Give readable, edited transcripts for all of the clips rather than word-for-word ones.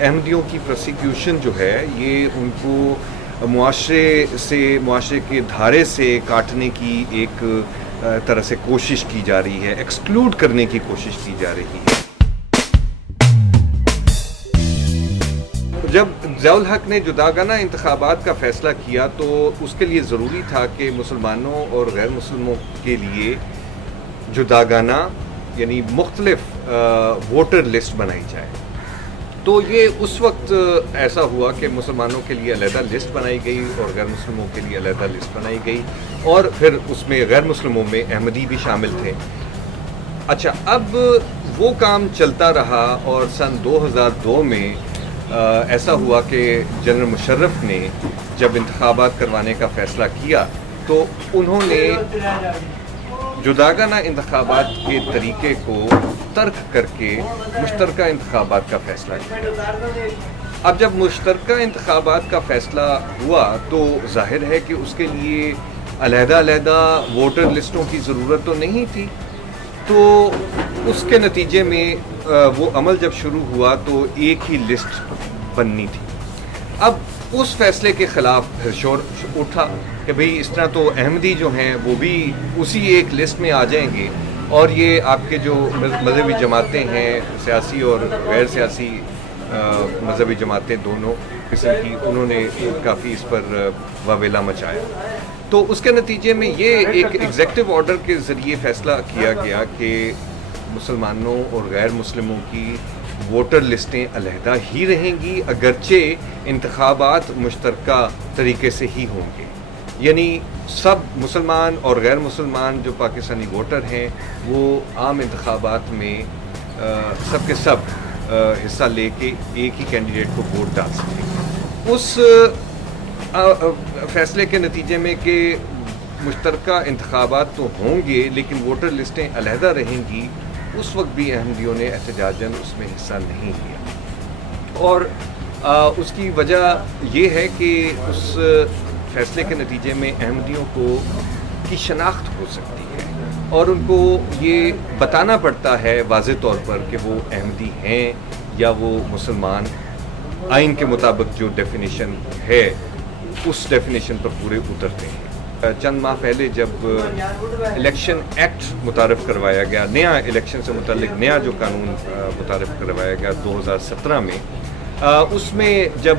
احمدیوں کی پروسیکیوشن جو ہے یہ ان کو معاشرے کے دھارے سے کاٹنے کی ایک طرح سے کوشش کی جا رہی ہے، ایکسکلوڈ کرنے کی کوشش کی جا رہی ہے۔ جب ضیاء الحق نے جداگانہ انتخابات کا فیصلہ کیا تو اس کے لیے ضروری تھا کہ مسلمانوں اور غیر مسلموں کے لیے جداگانہ یعنی مختلف ووٹر لسٹ بنائی جائے۔ تو یہ اس وقت ایسا ہوا کہ مسلمانوں کے لیے علیحدہ لسٹ بنائی گئی اور غیر مسلموں کے لیے علیحدہ لسٹ بنائی گئی، اور پھر اس میں غیر مسلموں میں احمدی بھی شامل تھے۔ اچھا، اب وہ کام چلتا رہا اور سن 2002 میں ایسا ہوا کہ جنرل مشرف نے جب انتخابات کروانے کا فیصلہ کیا تو انہوں نے جداگانہ انتخابات کے طریقے کو ترک کر کے مشترکہ انتخابات کا فیصلہ کیا۔ اب جب مشترکہ انتخابات کا فیصلہ ہوا تو ظاہر ہے کہ اس کے لیے علیحدہ ووٹر لسٹوں کی ضرورت تو نہیں تھی، تو اس کے نتیجے میں وہ عمل جب شروع ہوا تو ایک ہی لسٹ بننی تھی۔ اب اس فیصلے کے خلاف پھر شور اٹھا کہ بھئی اس طرح تو احمدی جو ہیں وہ بھی اسی ایک لسٹ میں آ جائیں گے، اور یہ آپ کے جو مذہبی جماعتیں ہیں، سیاسی اور غیر سیاسی مذہبی جماعتیں دونوں قسم کی، انہوں نے کافی اس پر واویلا مچایا۔ تو اس کے نتیجے میں یہ ایک ایگزیکٹو آرڈر کے ذریعے فیصلہ کیا گیا کہ مسلمانوں اور غیر مسلموں کی ووٹر لسٹیں علیحدہ ہی رہیں گی، اگرچہ انتخابات مشترکہ طریقے سے ہی ہوں گے، یعنی سب مسلمان اور غیر مسلمان جو پاکستانی ووٹر ہیں وہ عام انتخابات میں سب کے سب حصہ لے کے ایک ہی کینڈیڈیٹ کو ووٹ ڈال سکیں گے۔ اس فیصلے کے نتیجے میں کہ مشترکہ انتخابات تو ہوں گے لیکن ووٹر لسٹیں علیحدہ رہیں گی، اس وقت بھی احمدیوں نے احتجاجاً اس میں حصہ نہیں لیا، اور اس کی وجہ یہ ہے کہ اس فیصلے کے نتیجے میں احمدیوں کی شناخت ہو سکتی ہے اور ان کو یہ بتانا پڑتا ہے واضح طور پر کہ وہ احمدی ہیں یا وہ مسلمان، آئین کے مطابق جو ڈیفینیشن ہے اس ڈیفینیشن پر پورے اترتے ہیں۔ چند ماہ پہلے جب الیکشن ایکٹ متعارف کروایا گیا، نیا الیکشن سے متعلق نیا جو قانون متعارف کروایا گیا 2017 میں، اس میں جب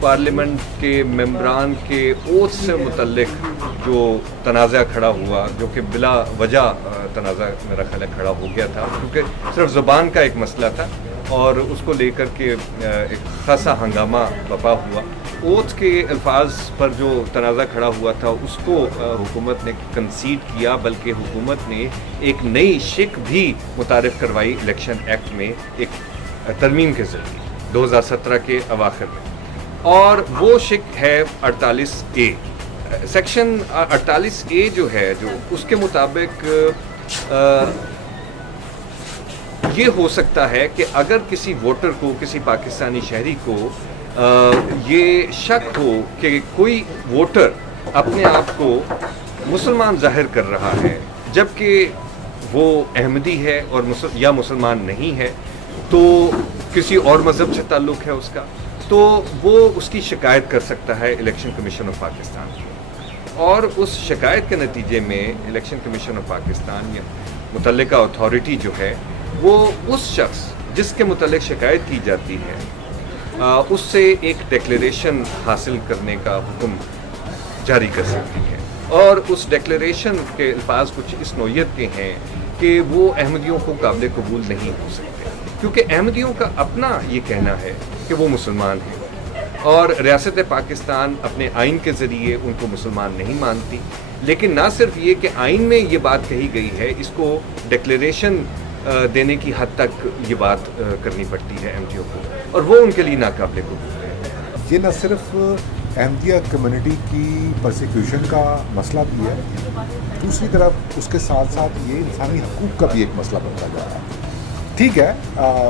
پارلیمنٹ کے ممبران کے اوتھ سے متعلق جو تنازع کھڑا ہوا، جو کہ بلا وجہ تنازع میرا خیال ہے کھڑا ہو گیا تھا کیونکہ صرف زبان کا ایک مسئلہ تھا اور اس کو لے کر کے ایک خاصا ہنگامہ برپا ہوا۔ اوتھ کے الفاظ پر جو تنازع کھڑا ہوا تھا اس کو حکومت نے کنسیڈ کیا، بلکہ حکومت نے ایک نئی شک بھی متعارف کروائی الیکشن ایکٹ میں ایک ترمیم کے ذریعے 2017 کے اواخر میں، اور وہ شک ہے 48A۔ سیکشن 48A جو ہے، جو اس کے مطابق یہ ہو سکتا ہے کہ اگر کسی ووٹر کو، کسی پاکستانی شہری کو یہ شک ہو کہ کوئی ووٹر اپنے آپ کو مسلمان ظاہر کر رہا ہے جبکہ وہ احمدی ہے اور یا مسلمان نہیں ہے، تو کسی اور مذہب سے تعلق ہے اس کا، تو وہ اس کی شکایت کر سکتا ہے الیکشن کمیشن آف پاکستان کو، اور اس شکایت کے نتیجے میں الیکشن کمیشن آف پاکستان یا متعلقہ اتھارٹی جو ہے وہ اس شخص جس کے متعلق شکایت کی جاتی ہے اس سے ایک ڈیکلیریشن حاصل کرنے کا حکم جاری کر سکتی ہے، اور اس ڈیکلیریشن کے الفاظ کچھ اس نوعیت کے ہیں کہ وہ احمدیوں کو قابل قبول نہیں ہو سکتے، کیونکہ احمدیوں کا اپنا یہ کہنا ہے کہ وہ مسلمان ہیں اور ریاست پاکستان اپنے آئین کے ذریعے ان کو مسلمان نہیں مانتی، لیکن نہ صرف یہ کہ آئین میں یہ بات کہی گئی ہے، اس کو ڈیکلیریشن دینے کی حد تک یہ بات کرنی پڑتی ہے احمدیوں کو، اور وہ ان کے لیے ناقابل قبول ہے۔ یہ نہ صرف احمدیہ کمیونٹی کی پرسیکیوشن کا مسئلہ بھی ہے، دوسری طرف اس کے ساتھ ساتھ یہ انسانی حقوق کا بھی ایک مسئلہ بنتا جا رہا ہے۔ ٹھیک ہے،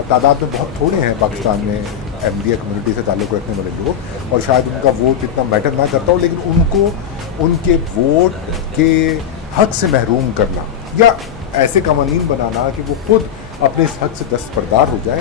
تعداد میں بہت تھوڑے ہیں پاکستان میں احمدیہ کمیونٹی سے تعلق رکھنے والے لوگ، اور شاید ان کا ووٹ اتنا میٹر نہ کرتا ہو، لیکن ان کو ان کے ووٹ کے حق سے محروم کرنا یا ایسے قوانین بنانا کہ وہ خود اپنے اس حق سے دستبردار ہو جائیں،